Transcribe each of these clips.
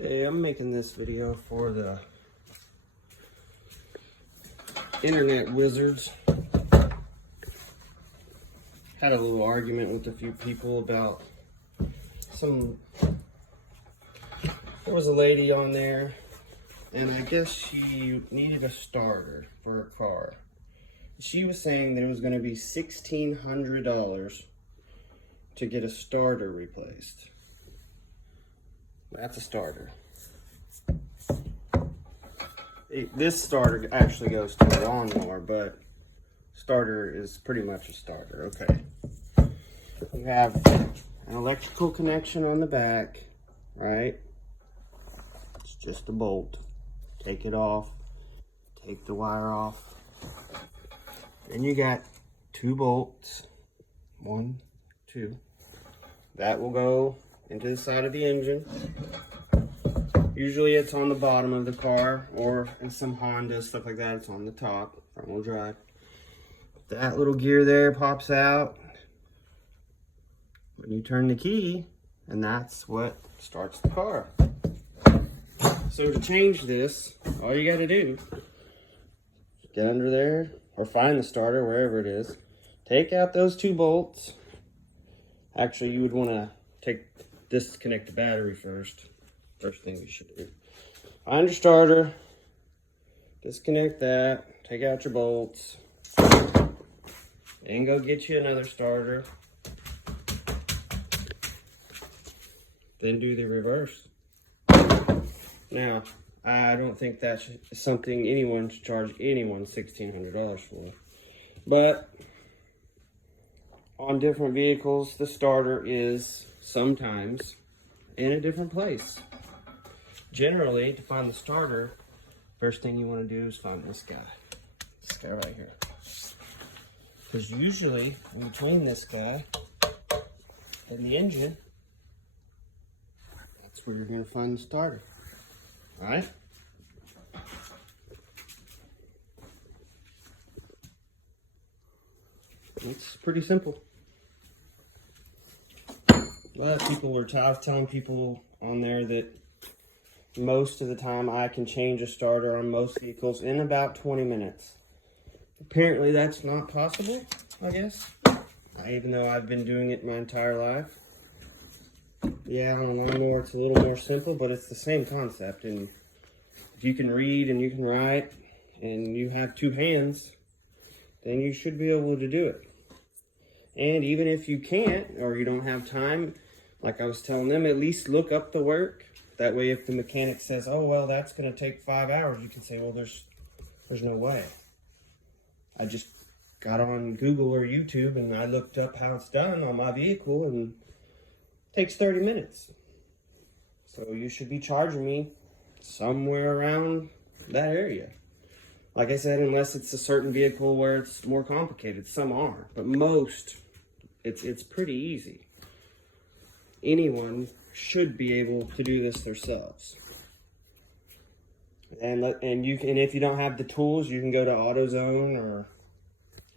Okay, I'm making this video for the internet wizards. Had a little argument with a few people about there was a lady on there, and I guess she needed a starter for her car. She was saying that it was going to be $1,600 to get a starter replaced. That's a starter. This starter actually goes to a lawnmower, but starter is pretty much a starter. Okay. You have an electrical connection on the back, right? It's just a bolt. Take it off. Take the wire off. Then you got two bolts. 1, 2. That will go into the side of the engine. Usually it's on the bottom of the car, or in some Honda, stuff like that, it's on the top, front wheel drive. That little gear there pops out when you turn the key, and that's what starts the car. So to change this, all you gotta do, get under there, or find the starter, wherever it is. Take out those two bolts. Actually, you would wanna disconnect the battery first. First thing you should do. Find your starter, disconnect that, take out your bolts, and go get you another starter. Then do the reverse. Now, I don't think that's something anyone should charge anyone $1,600 for. But on different vehicles, the starter is sometimes in a different place. Generally, to find the starter, first thing you want to do is find this guy right here. Because usually, in between this guy and the engine, that's where you're going to find the starter. Alright? It's pretty simple. A lot of people were telling people on there that most of the time I can change a starter on most vehicles in about 20 minutes. Apparently that's not possible, I guess. Even though I've been doing it my entire life. Yeah, on a lawnmower it's a little more simple, but it's the same concept. And if you can read and you can write and you have two hands, then you should be able to do it. And even if you can't, or you don't have time, like I was telling them, at least look up the work. That way, if the mechanic says, oh, well, that's going to take 5 hours, you can say, well, there's no way. I just got on Google or YouTube, and I looked up how it's done on my vehicle, and it takes 30 minutes. So you should be charging me somewhere around that area. Like I said, unless it's a certain vehicle where it's more complicated. Some are, but most, it's pretty easy. Anyone should be able to do this themselves. And if you don't have the tools, you can go to AutoZone or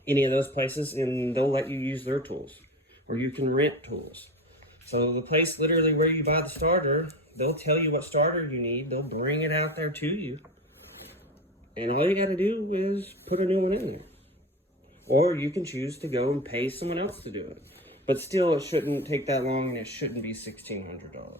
any of those places, and they'll let you use their tools, or you can rent tools. So the place literally where you buy the starter, they'll tell you what starter you need. They'll bring it out there to you, and all you got to do is put a new one in there. Or you can choose to go and pay someone else to do it. But still, it shouldn't take that long, and it shouldn't be $1,600.